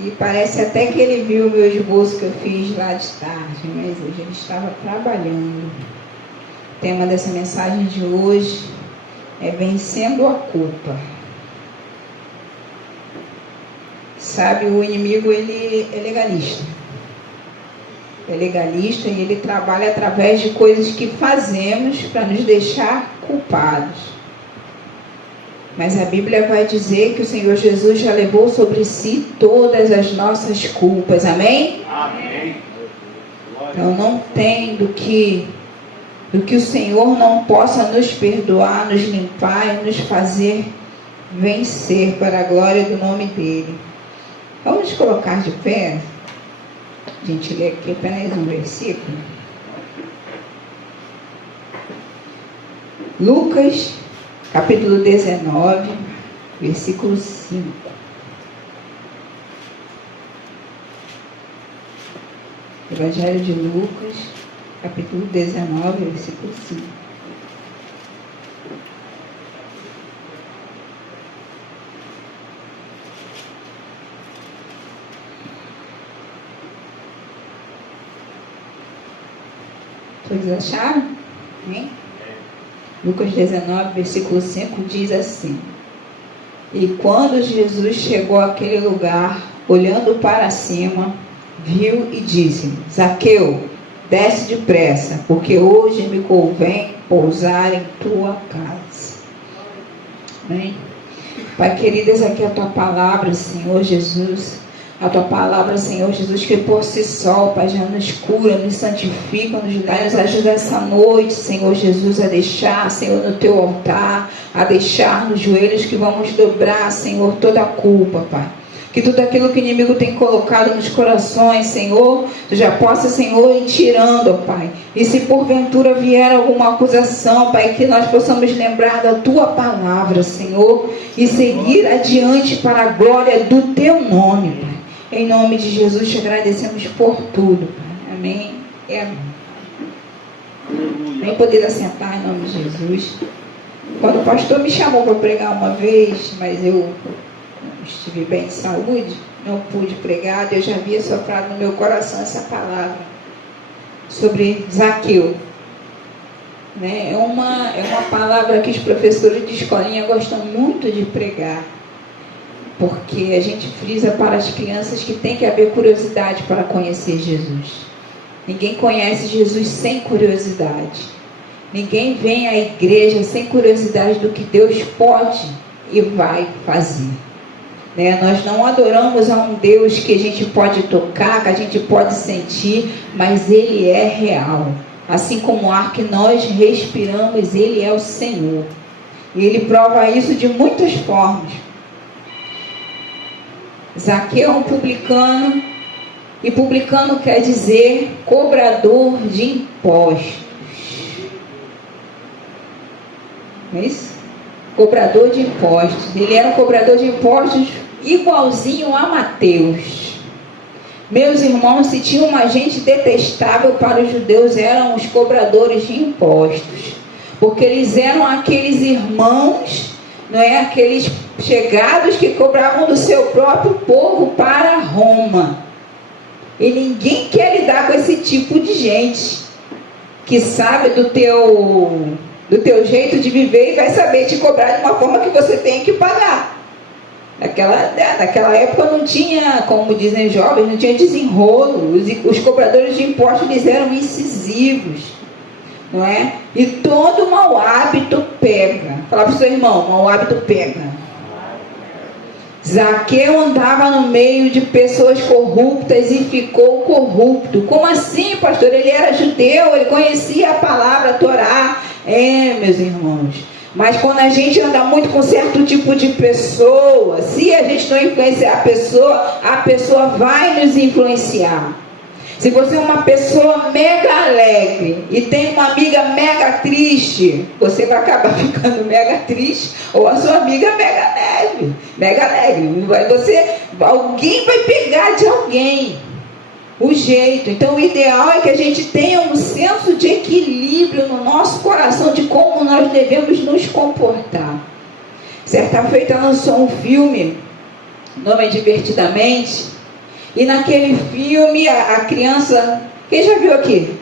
E parece até que ele viu o meu esboço que eu fiz lá de tarde, mas hoje ele estava trabalhando. O tema dessa mensagem de hoje é vencendo a culpa. Sabe, o inimigo ele é legalista. É legalista e ele trabalha através de coisas que fazemos para nos deixar culpados. Mas a Bíblia vai dizer que o Senhor Jesus já levou sobre si todas as nossas culpas. Amém? Amém. Então não tem do que o Senhor não possa nos perdoar, nos limpar e nos fazer vencer para a glória do nome dele. Vamos colocar de pé. A gente lê aqui apenas um versículo. Lucas, capítulo 19, versículo 5. Evangelho de Lucas, capítulo 19, versículo 5. Todos acharam? Amém? Lucas 19, versículo 5 diz assim: E quando Jesus chegou àquele lugar, olhando para cima, viu e disse: Zaqueu, desce depressa, porque hoje me convém pousar em tua casa. Amém? Pai querido, essa aqui é a tua palavra, Senhor Jesus. A tua palavra, Senhor Jesus, que por si só, Pai, já nos cura, nos santifica, nos ajuda essa noite, Senhor Jesus, a deixar, Senhor, no teu altar, a deixar nos joelhos que vamos dobrar, Senhor, toda a culpa, Pai. Que tudo aquilo que o inimigo tem colocado nos corações, Senhor, tu já possa, Senhor, ir tirando, Pai. E se porventura vier alguma acusação, Pai, que nós possamos lembrar da tua palavra, Senhor, e seguir adiante para a glória do teu nome, Pai. Em nome de Jesus, te agradecemos por tudo, Pai. Amém e amém. Nem poder assentar em nome de Jesus. Quando o pastor me chamou para pregar uma vez, mas eu estive bem de saúde, não pude pregar, Deus já havia soprado no meu coração essa palavra sobre Zaqueu. É uma palavra que os professores de escolinha gostam muito de pregar, porque a gente frisa para as crianças que tem que haver curiosidade para conhecer Jesus. Ninguém conhece Jesus sem curiosidade. Ninguém vem à igreja sem curiosidade do que Deus pode e vai fazer. Nós não adoramos a um Deus que a gente pode tocar, que a gente pode sentir, mas Ele é real. Assim como o ar que nós respiramos, Ele é o Senhor. E Ele prova isso de muitas formas. Zaqueu é um publicano, e publicano quer dizer cobrador de impostos. Não é isso? Cobrador de impostos. Ele era um cobrador de impostos igualzinho a Mateus. Meus irmãos, se tinha uma gente detestável para os judeus, eram os cobradores de impostos, porque eles eram aqueles irmãos, não é, aqueles chegados que cobravam do seu próprio povo para Roma. E ninguém quer lidar com esse tipo de gente que sabe do teu jeito de viver e vai saber te cobrar de uma forma que você tem que pagar. Naquela época não tinha, como dizem jovens, não tinha desenrolo. Os cobradores de impostos eles eram incisivos, não é? E todo mau hábito pega. Fala para o seu irmão, mau hábito pega. Zaqueu andava no meio de pessoas corruptas e ficou corrupto. Como assim, pastor? Ele era judeu, ele conhecia a palavra, a Torá. Meus irmãos. Mas quando a gente anda muito com certo tipo de pessoa, se a gente não influenciar a pessoa vai nos influenciar. Se você é uma pessoa mega alegre e tem uma amiga mega triste, você vai acabar ficando mega triste, ou a sua amiga mega alegre. Alguém vai pegar de alguém o jeito. Então o ideal é que a gente tenha um senso de equilíbrio no nosso coração de como nós devemos nos comportar. Certa feita lançou um filme, o nome é Divertidamente, E naquele filme, a criança... Quem já viu aqui?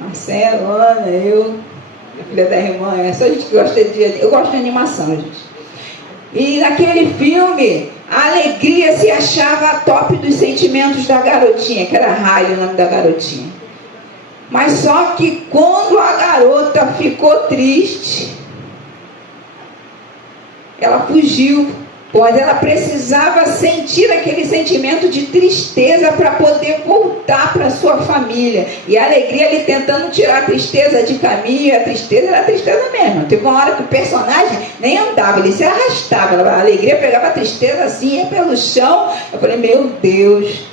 Marcelo, Ana, eu, a filha da irmã, é só a gente que gosta de... Eu gosto de animação, gente. E naquele filme, a alegria se achava a top dos sentimentos da garotinha, que era Riley, o nome da garotinha. Mas só que quando a garota ficou triste, ela fugiu, pois ela precisava sentir aquele sentimento de tristeza para poder voltar para sua família. E a alegria ali tentando tirar a tristeza de caminho, a tristeza era a tristeza mesmo. Teve uma hora que o personagem nem andava, ele se arrastava, a alegria pegava a tristeza assim, ia pelo chão. Eu falei, meu Deus,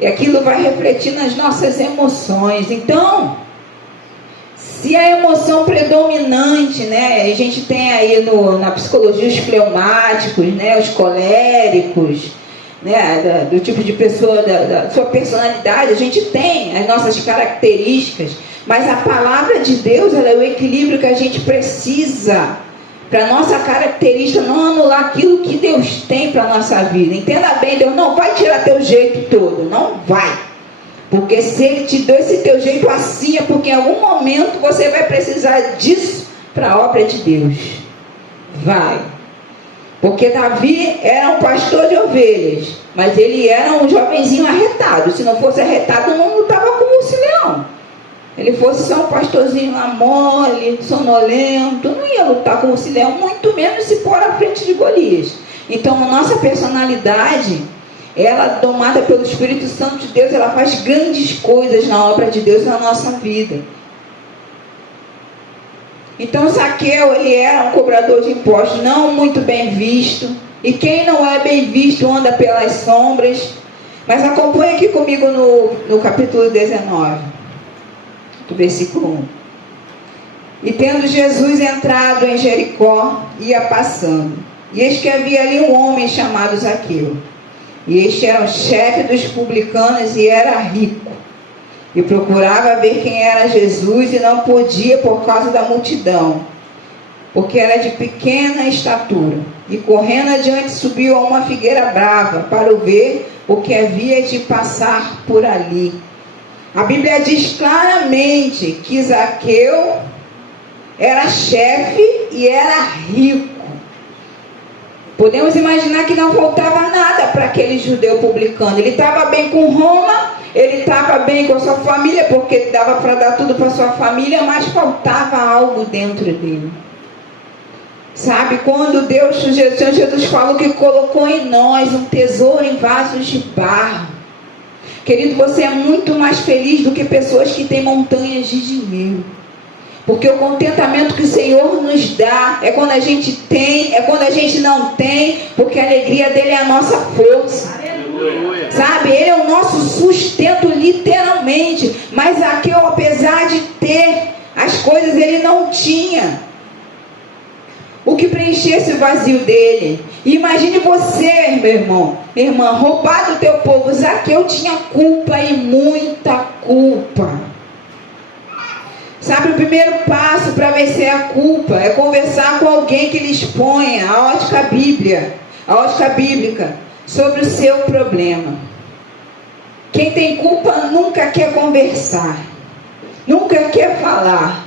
e aquilo vai refletir nas nossas emoções. Então, se a emoção predominante, né, a gente tem aí na psicologia os fleumáticos, né, os coléricos, né, do tipo de pessoa, da sua personalidade, a gente tem as nossas características, mas a palavra de Deus, ela é o equilíbrio que a gente precisa para a nossa característica não anular aquilo que Deus tem para a nossa vida. Entenda bem, Deus não vai tirar teu jeito todo, não vai. Porque se Ele te deu esse teu jeito assim, é porque em algum momento você vai precisar disso para a obra de Deus. Vai. Porque Davi era um pastor de ovelhas, mas ele era um jovenzinho arretado. Se não fosse arretado, não lutava com o Sileão. Ele fosse só um pastorzinho lá mole, sonolento, não ia lutar com o Sileão, muito menos se pôr à frente de Golias. Então, a nossa personalidade, ela, tomada pelo Espírito Santo de Deus, ela faz grandes coisas na obra de Deus na nossa vida. Então Zaqueu, ele era um cobrador de impostos, não muito bem visto. E quem não é bem visto anda pelas sombras. Mas acompanhe aqui comigo no capítulo 19, do versículo 1. E tendo Jesus entrado em Jericó, ia passando. E eis que havia ali um homem chamado Zaqueu. E este era o chefe dos publicanos e era rico. E procurava ver quem era Jesus e não podia por causa da multidão, porque era de pequena estatura. E correndo adiante subiu a uma figueira brava para o ver, porque havia de passar por ali. A Bíblia diz claramente que Zaqueu era chefe e era rico. Podemos imaginar que não faltava nada para aquele judeu publicano. Ele estava bem com Roma, ele estava bem com a sua família, porque dava para dar tudo para a sua família, mas faltava algo dentro dele. Sabe, quando Deus, o Senhor Jesus falou que colocou em nós um tesouro em vasos de barro. Querido, você é muito mais feliz do que pessoas que têm montanhas de dinheiro. Porque o contentamento que o Senhor nos dá é quando a gente tem, é quando a gente não tem, porque a alegria dele é a nossa força. Aleluia. Sabe, ele é o nosso sustento literalmente. Mas Zaqueu, apesar de ter as coisas, ele não tinha o que preenchesse o vazio dele. E imagine você, meu irmão, minha irmã, roubar do teu povo. Zaqueu tinha culpa e muita culpa. Sabe, o primeiro passo para vencer a culpa é conversar com alguém que lhe exponha a ótica bíblica sobre o seu problema. Quem tem culpa nunca quer conversar, nunca quer falar,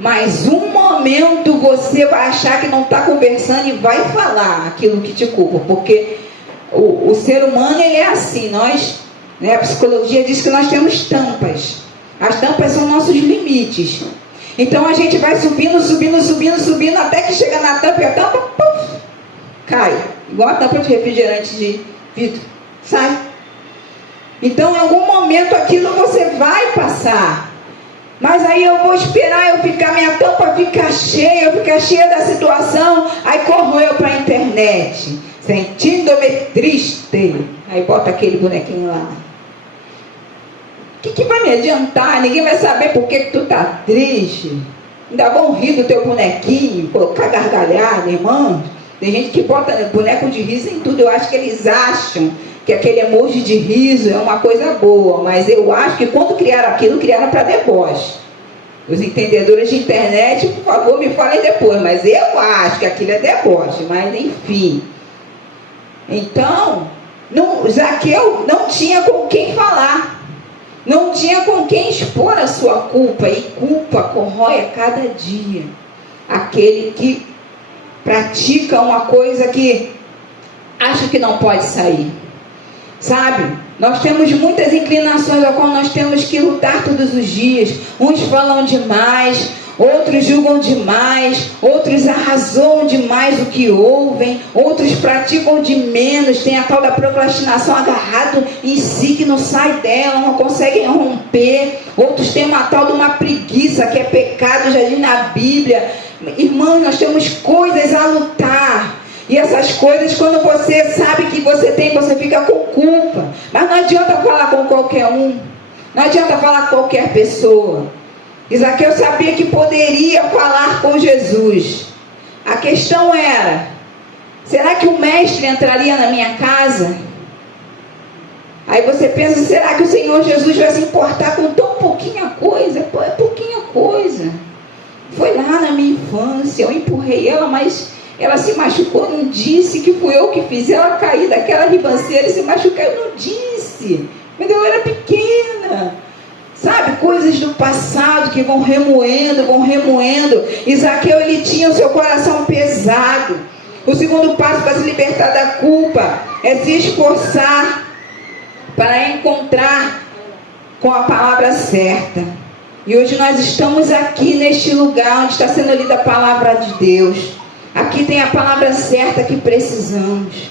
mas um momento você vai achar que não está conversando e vai falar aquilo que te culpa, porque o ser humano, ele é assim. Nós, né, a psicologia diz que nós temos tampas. As tampas são nossos limites. Então a gente vai subindo, até que chega na tampa e a tampa, puf, cai. Igual a tampa de refrigerante de vidro. Sai. Então em algum momento aquilo você vai passar. Mas aí eu vou esperar minha tampa ficar cheia da situação. Aí corro eu para a internet, sentindo-me triste. Aí bota aquele bonequinho lá. O que vai me adiantar? Ninguém vai saber por que tu tá triste. Ainda vão rir do teu bonequinho, colocar gargalhada, irmão. Tem gente que bota boneco de riso em tudo. Eu acho que eles acham que aquele emoji de riso é uma coisa boa, mas eu acho que quando criaram aquilo, criaram para deboche. Os entendedores de internet, por favor, me falem depois, mas eu acho que aquilo é deboche, mas enfim. Então, Zaqueu não tinha com quem falar, não tinha com quem expor a sua culpa, e culpa corrói a cada dia aquele que pratica uma coisa que acha que não pode sair. Sabe, nós temos muitas inclinações a qual nós temos que lutar todos os dias. Uns falam demais, outros julgam demais, outros arrazoam demais o que ouvem, outros praticam de menos, tem a tal da procrastinação agarrado em si que não sai dela, não conseguem romper. Outros têm uma tal de uma preguiça que é pecado, já diz na Bíblia. Irmãos, nós temos coisas a lutar. E essas coisas, quando você sabe que você tem, você fica com culpa. Mas não adianta falar com qualquer um, não adianta falar com qualquer pessoa. Zaqueu sabia que poderia falar com Jesus. A questão era: será que o mestre entraria na minha casa? Aí você pensa, será que o Senhor Jesus vai se importar com tão pouquinha coisa? Pô, é pouquinha coisa. Foi lá na minha infância, eu empurrei ela, mas ela se machucou, não disse que fui eu que fiz ela cair daquela ribanceira e se machucar, eu não disse, mas eu era pequena. Sabe, coisas do passado que vão remoendo. E Zaqueu, ele tinha o seu coração pesado. O segundo passo para se libertar da culpa é se esforçar para encontrar com a palavra certa. E hoje nós estamos aqui neste lugar onde está sendo lida a palavra de Deus. Aqui tem a palavra certa que precisamos.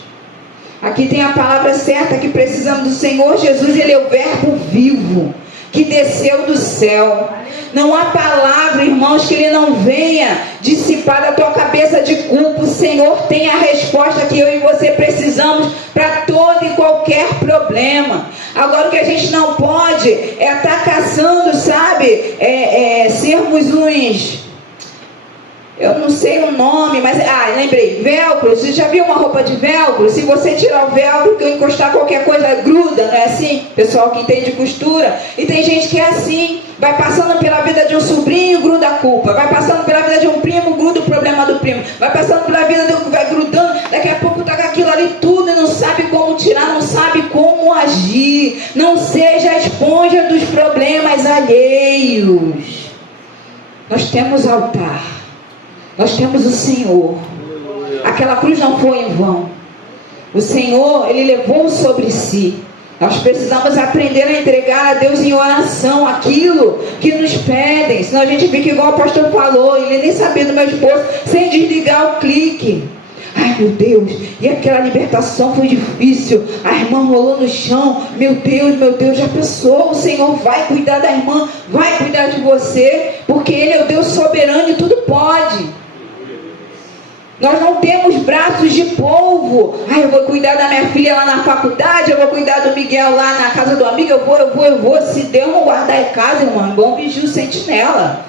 Aqui tem a palavra certa que precisamos do Senhor Jesus. Ele é o verbo vivo que desceu do céu. Não há palavra, irmãos, que ele não venha dissipar da tua cabeça de culpa. O Senhor tem a resposta que eu e você precisamos para todo e qualquer problema. Agora, o que a gente não pode é estar caçando, sabe, sermos uns... Eu não sei o nome, mas... lembrei, velcro. Você já viu uma roupa de velcro? Se você tirar o velcro, que eu encostar qualquer coisa, gruda, não é assim? Pessoal que entende costura. E tem gente que é assim. Vai passando pela vida de um sobrinho, gruda a culpa. Vai passando pela vida de um primo, gruda o problema do primo. Vai passando pela vida do... vai grudando. Daqui a pouco tá com aquilo ali tudo e não sabe como tirar, não sabe como agir. Não seja a esponja dos problemas alheios. Nós temos altar. Nós temos o Senhor. Aquela cruz não foi em vão. O Senhor, Ele levou sobre si. Nós precisamos aprender a entregar a Deus em oração aquilo que nos pedem. Senão a gente fica igual o pastor falou, ele nem sabia do meu esposo, sem desligar o clique. Ai, meu Deus, e aquela libertação foi difícil. A irmã rolou no chão. Meu Deus, já pensou? O Senhor vai cuidar da irmã, vai cuidar de você, porque Ele é o Deus soberano e tudo pode. Nós não temos braços de polvo. Eu vou cuidar da minha filha lá na faculdade, eu vou cuidar do Miguel lá na casa do amigo, eu vou. Se Deus não guardar em casa, irmão, bom vigia sentinela.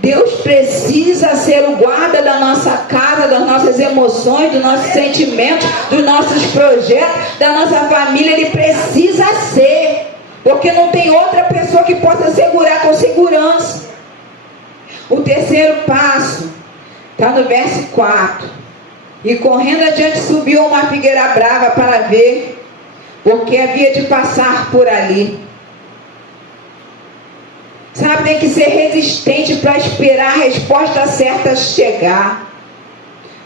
Deus precisa ser o guarda da nossa casa, das nossas emoções, dos nossos sentimentos, dos nossos projetos, da nossa família. Ele precisa ser, porque não tem outra pessoa que possa segurar com segurança. O terceiro passo está no verso 4. E correndo adiante subiu uma figueira brava para ver, porque havia de passar por ali. Sabe, tem que ser resistente para esperar a resposta certa chegar.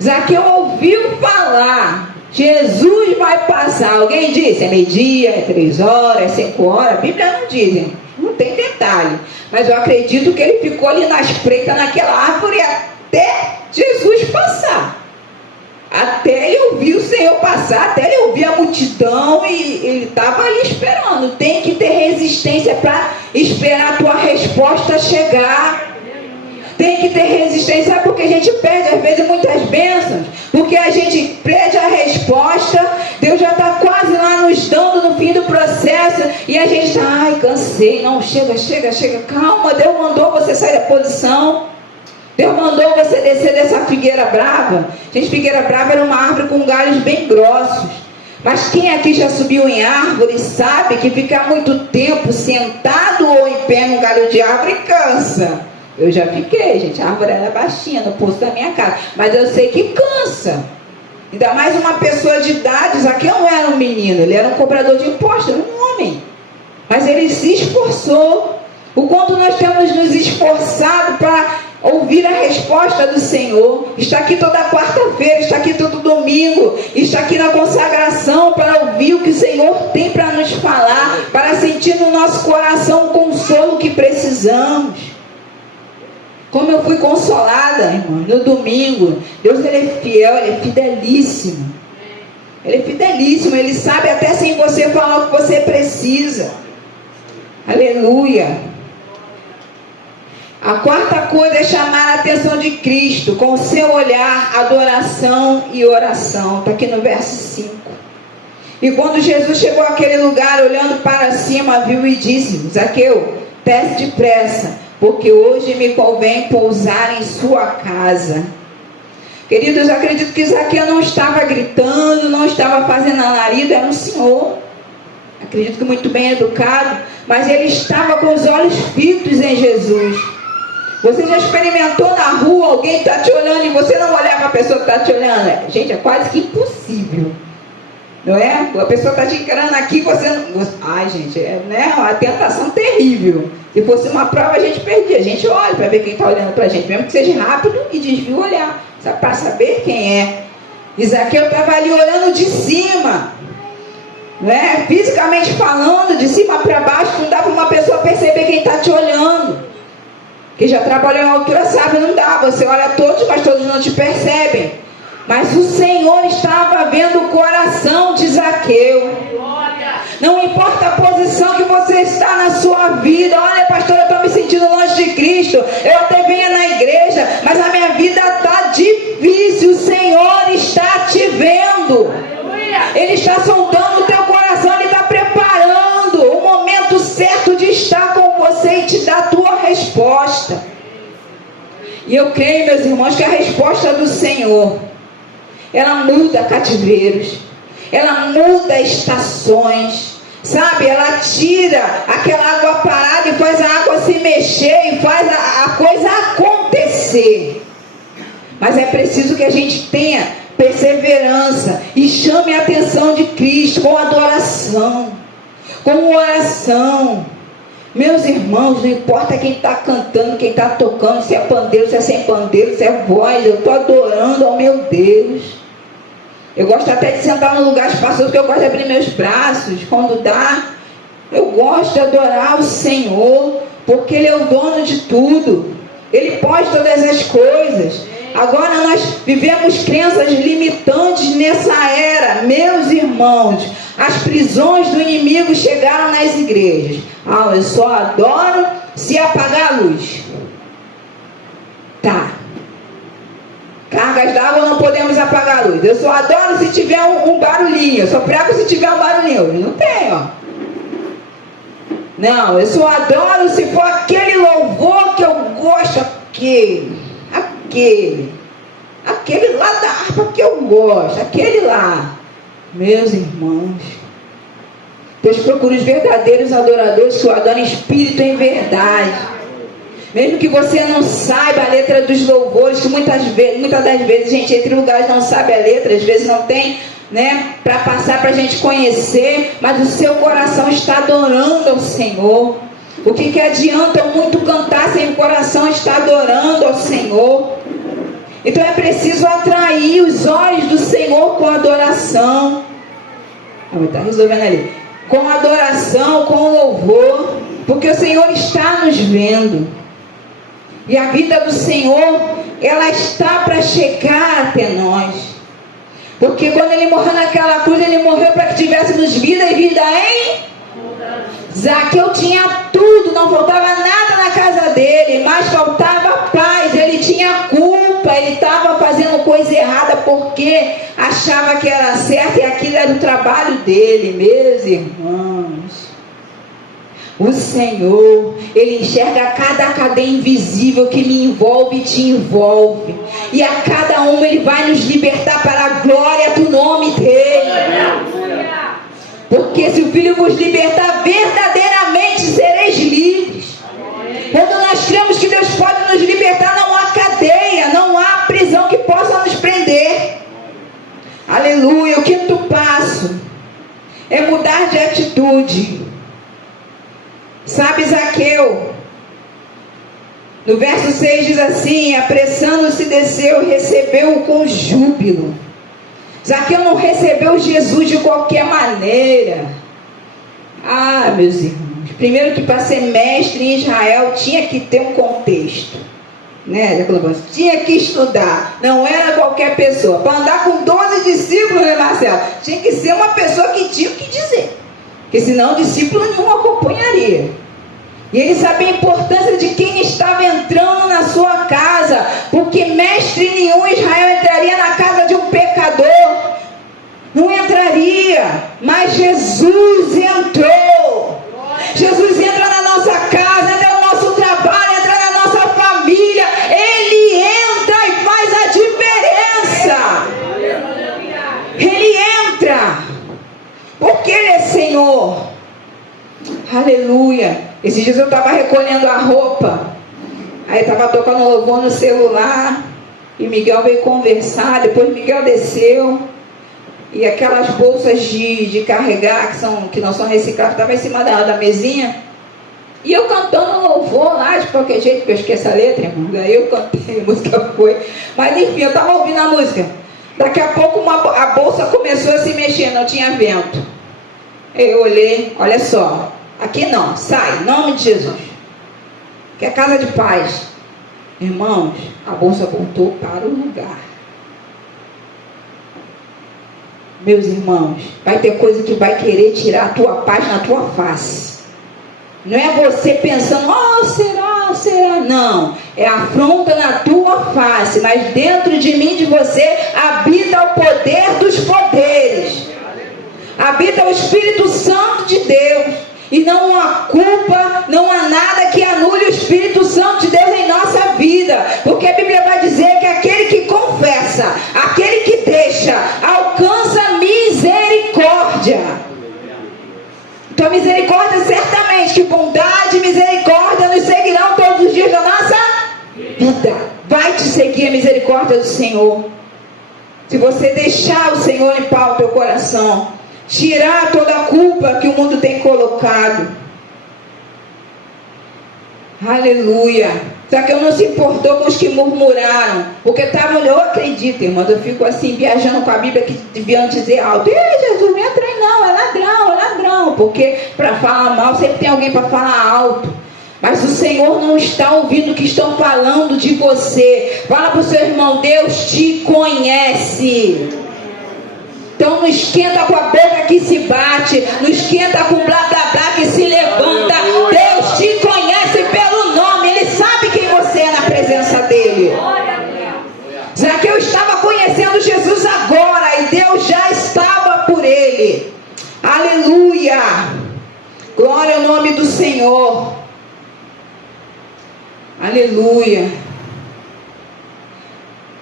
Zaqueu ouviu falar, Jesus vai passar. Alguém disse, é meio-dia, é 3 horas, é 5 horas. A Bíblia não diz, hein? Não tem detalhe. Mas eu acredito que ele ficou ali na espreita naquela árvore até Jesus passar. Até ele ouvir o Senhor passar, até ele ouvir a multidão, e ele estava ali esperando. Tem que ter resistência para esperar a tua resposta chegar. Tem que ter resistência. Sabe por que a gente perde às vezes muitas bênçãos? Porque a gente pede a resposta, Deus já está quase lá nos dando no fim do processo, e a gente está, cansei, não, chega, calma, Deus mandou você sair da posição. Deus mandou você descer dessa figueira brava. Gente, figueira brava era uma árvore com galhos bem grossos. Mas quem aqui já subiu em árvore sabe que ficar muito tempo sentado ou em pé num galho de árvore cansa. Eu já fiquei, gente. A árvore era baixinha no posto da minha casa. Mas eu sei que cansa. Ainda mais uma pessoa de idade. Zaqueu não era um menino, ele era um cobrador de impostos, era um homem. Mas ele se esforçou. O quanto nós temos nos esforçado para ouvir a resposta do Senhor. Está aqui toda quarta-feira, está aqui todo domingo, está aqui na consagração para ouvir o que o Senhor tem para nos falar, para sentir no nosso coração o consolo que precisamos. Como eu fui consolada, irmão, no domingo. Deus, ele é fiel, ele é fidelíssimo. Ele é fidelíssimo, ele sabe até sem você falar o que você precisa. Aleluia. A quarta coisa é chamar a atenção de Cristo com o seu olhar, adoração e oração. Está aqui no verso 5. E quando Jesus chegou àquele lugar, olhando para cima, viu e disse: Zaqueu, desce depressa, porque hoje me convém pousar em sua casa. Queridos, eu acredito que Zaqueu não estava gritando, não estava fazendo alarido, era um senhor. Acredito que muito bem educado, mas ele estava com os olhos fitos em Jesus. Você já experimentou na rua, alguém está te olhando e você não olhar para a pessoa que está te olhando? Gente, é quase que impossível. Não é? A pessoa está te encarando aqui, você não... Ai, gente, é, né, uma tentação terrível. Se fosse uma prova, a gente perdia. A gente olha para ver quem está olhando para a gente, mesmo que seja rápido, e desvia o olhar, para saber quem é. E Zaqueu estava ali olhando de cima, não é? Fisicamente falando, de cima para baixo, não dá para uma pessoa perceber quem está te olhando. Quem já trabalhou em altura sabe, não dá. Você olha todos, mas todos não te percebem. Mas o Senhor estava vendo o coração de Zaqueu. Não importa a posição que você está na sua vida. Olha, pastor, eu estou me sentindo longe de Cristo. Eu até venho na igreja, mas a minha vida está difícil. O Senhor está te vendo. Ele está sondando o teu coração. Ele está preparando o momento certo de estar com você e te dar a tua resposta. E eu creio, meus irmãos, que a resposta do Senhor, ela muda cativeiros, ela muda estações, sabe? Ela tira aquela água parada e faz a água se mexer e faz a coisa acontecer. Mas é preciso que a gente tenha perseverança e chame a atenção de Cristo com adoração, com oração. Meus irmãos, não importa quem está cantando, quem está tocando, se é pandeiro, se é sem pandeiro, se é voz, eu estou adorando ao meu Deus. Eu gosto até de sentar no lugar espaçoso, porque eu gosto de abrir meus braços, quando dá. Eu gosto de adorar o Senhor, porque Ele é o dono de tudo. Ele pode todas as coisas. Agora nós vivemos crenças limitantes nessa era. Meus irmãos, as prisões do inimigo chegaram nas igrejas. Ah, eu só adoro se apagar a luz. Tá. Cargas d'água não podemos apagar a luz. Eu só adoro se tiver um barulhinho. Eu só prego se tiver um barulhinho. Não tem, ó. Não, eu só adoro se for aquele louvor que eu gosto. Aquele lá da harpa que eu gosto. Aquele lá. Meus irmãos, Deus procura os verdadeiros adoradores que o adoram em espírito e em verdade. Mesmo que você não saiba a letra dos louvores, que muitas das vezes, gente, entre lugares não sabe a letra, às vezes não tem, né, para passar para a gente conhecer, mas o seu coração está adorando ao Senhor. O que adianta muito cantar sem o coração estar adorando ao Senhor? Então é preciso atrair os olhos do Senhor com adoração. Está resolvendo ali. Com adoração, com louvor, porque o Senhor está nos vendo. E a vida do Senhor, ela está para chegar até nós. Porque quando Ele morreu naquela cruz, Ele morreu para que tivéssemos vida e vida em... Zaqueu tinha tudo, não faltava nada na casa dele, mas faltava paz. Ele tinha culpa, ele estava fazendo coisa errada porque achava que era certo e aquilo era o trabalho dele. Meus irmãos, o Senhor, Ele enxerga cada cadeia invisível que me envolve e te envolve, e a cada uma Ele vai nos libertar para a glória do nome dEle. Porque se o Filho vos libertar, verdadeiramente sereis livres. Quando nós cremos que Deus pode nos libertar, não há cadeia, não há prisão que possa nos prender. Aleluia. O quinto passo é mudar de atitude. Sabe, Zaqueu, no verso 6 diz assim: apressando-se desceu e recebeu-o com júbilo. Zaqueu não recebeu Jesus de qualquer maneira. Ah, meus irmãos, primeiro que para ser mestre em Israel tinha que ter um contexto, né? Tinha que estudar, não era qualquer pessoa. Para andar com 12 discípulos, né, Marcelo? Tinha que ser uma pessoa que tinha o que dizer, porque senão discípulo nenhum acompanharia. E ele sabia a importância de quem estava entrando na sua casa, porque mestre nenhum em Israel entraria na casa de um pecador. Não entraria, mas Jesus entrou. Jesus entra na nossa casa, entra no nosso trabalho, entra na nossa família. Ele entra e faz a diferença. Ele entra, porque Ele é Senhor. Aleluia. Esses dias eu estava recolhendo a roupa, aí estava tocando louvor no celular, e Miguel veio conversar. Depois Miguel desceu, e aquelas bolsas de carregar, que não são recicláveis, estavam em cima da mesinha, e eu cantando louvor lá, de qualquer jeito, porque eu esqueci a letra, irmão. Daí eu cantei, a música foi, mas enfim, eu estava ouvindo a música. Daqui a pouco a bolsa começou a se mexer, não tinha vento. Eu olhei, olha só, aqui não, sai, em nome de Jesus, que é casa de paz. Irmãos, a bolsa voltou para o lugar. Meus irmãos, vai ter coisa que vai querer tirar a tua paz na tua face. Não é você pensando, será? Não, é afronta na tua face, mas dentro de mim, de você, habita o poder dos poderes. Habita o Espírito Santo de Deus. E não há culpa, não há nada que anule o Espírito Santo de Deus em nossa vida. Porque a Bíblia vai dizer que aquele que confessa, aquele que deixa, alcança misericórdia. Então misericórdia certamente, que bondade e misericórdia nos seguirão todos os dias da nossa vida. Vai te seguir a misericórdia do Senhor. Se você deixar o Senhor limpar o teu coração, tirar toda a culpa que o mundo tem colocado. Aleluia. Só que eu não se importou com os que murmuraram, porque estavam, eu acredito, irmãos, eu fico assim viajando com a Bíblia, que deviam dizer alto: Jesus, não entra aí não, é ladrão, porque para falar mal sempre tem alguém para falar alto. Mas o Senhor não está ouvindo o que estão falando de você. Fala para o seu irmão: Deus te conhece. Então não esquenta com a boca que se bate, não esquenta com blá blá blá que se levanta. Deus te conhece pelo nome, Ele sabe quem você é na presença dEle. Zaqueu estava conhecendo Jesus agora, e Deus já estava por ele. Aleluia, glória ao nome do Senhor. Aleluia.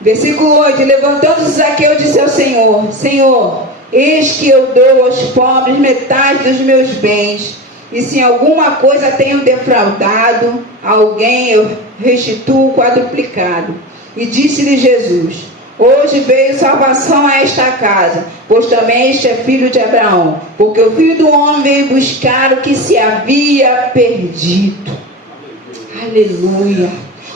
Versículo 8: levantando-se Zaqueu, disse ao Senhor: Senhor, eis que eu dou aos pobres metade dos meus bens, e se em alguma coisa tenho defraudado alguém, eu restituo quadruplicado. E disse-lhe Jesus: hoje veio salvação a esta casa, pois também este é filho de Abraão, porque o Filho do Homem veio buscar o que se havia perdido. Aleluia.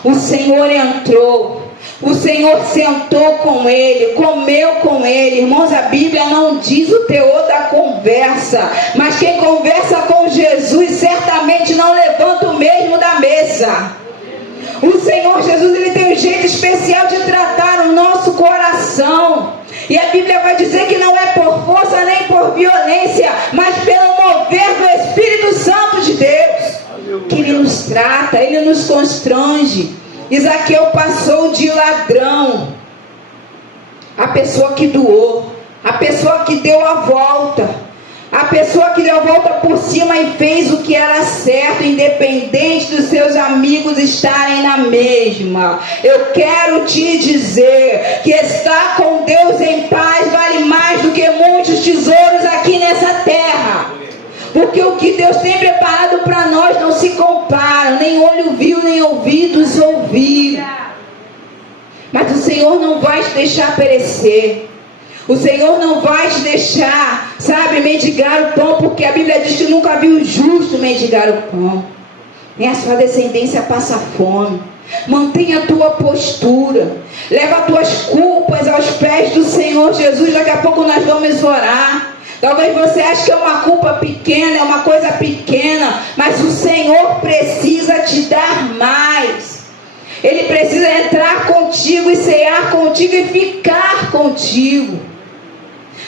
O Senhor entrou. O Senhor sentou com ele, comeu com ele. Irmãos, a Bíblia não diz o teor da conversa, mas quem conversa com Jesus certamente não levanta o mesmo da mesa. O Senhor Jesus, Ele tem um jeito especial de tratar o nosso coração. E a Bíblia vai dizer que não é por força nem por violência, mas pelo mover do Espírito Santo de Deus, que Ele nos trata, Ele nos constrange. Zaqueu passou de ladrão, a pessoa que doou, a pessoa que deu a volta, a pessoa que deu a volta por cima e fez o que era certo, independente dos seus amigos estarem na mesma. Eu quero te dizer que estar com Deus em paz vale mais do que muitos tesouros aqui nessa terra. Porque o que Deus tem preparado para nós não se compara, nem olho viu, nem ouvidos ouviram. Mas o Senhor não vai te deixar perecer. O Senhor não vai te deixar, sabe, mendigar o pão, porque a Bíblia diz que nunca viu o justo mendigar o pão. Nem a sua descendência passa fome. Mantenha a tua postura. Leva as tuas culpas aos pés do Senhor Jesus. Daqui a pouco nós vamos orar. Talvez você ache que é uma culpa pequena, é uma coisa pequena, mas o Senhor precisa te dar mais. Ele precisa entrar contigo e cear contigo e ficar contigo.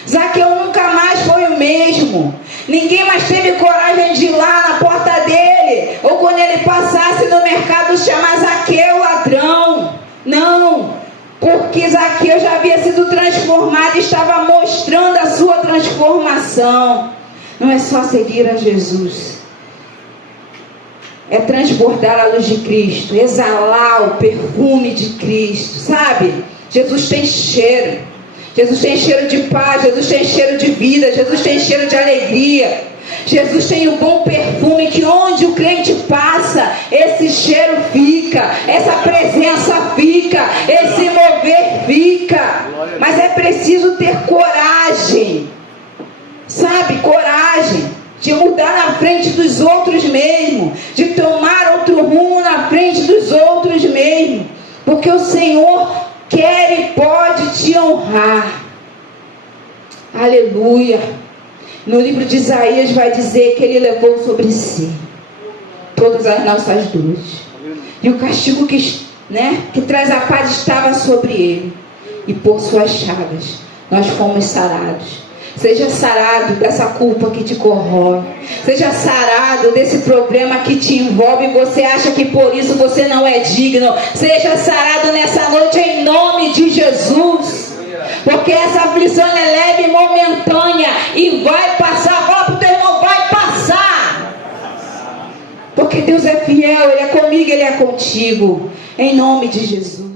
Zaqueu nunca mais foi o mesmo. Ninguém mais teve coragem de ir lá na porta dele, ou quando ele passasse no mercado, chamar Zaqueu ladrão. Não, porque Zaqueu já havia sido transformado e estava mostrando a sua transformação. Não é só seguir a Jesus, é transbordar a luz de Cristo, exalar o perfume de Cristo, sabe? Jesus tem cheiro. Jesus tem cheiro de paz, Jesus tem cheiro de vida, Jesus tem cheiro de alegria. Jesus tem um bom perfume que onde o crente passa, esse cheiro fica, essa presença fica, esse mover fica. Mas é preciso ter coragem, sabe? Coragem de mudar na frente dos outros mesmo, de tomar outro rumo na frente dos outros mesmo, porque o Senhor quer e pode te honrar. Aleluia. No livro de Isaías vai dizer que ele levou sobre si todas as nossas dores, e o castigo que traz a paz estava sobre ele, e por suas chagas nós fomos sarados. Seja sarado dessa culpa que te corrói. Seja sarado desse problema que te envolve e você acha que por isso você não é digno. Seja sarado nessa noite em nome de Jesus. Porque essa aflição é leve e momentânea e vai passar. Fala para o teu irmão, vai passar. Porque Deus é fiel, Ele é comigo, Ele é contigo. Em nome de Jesus.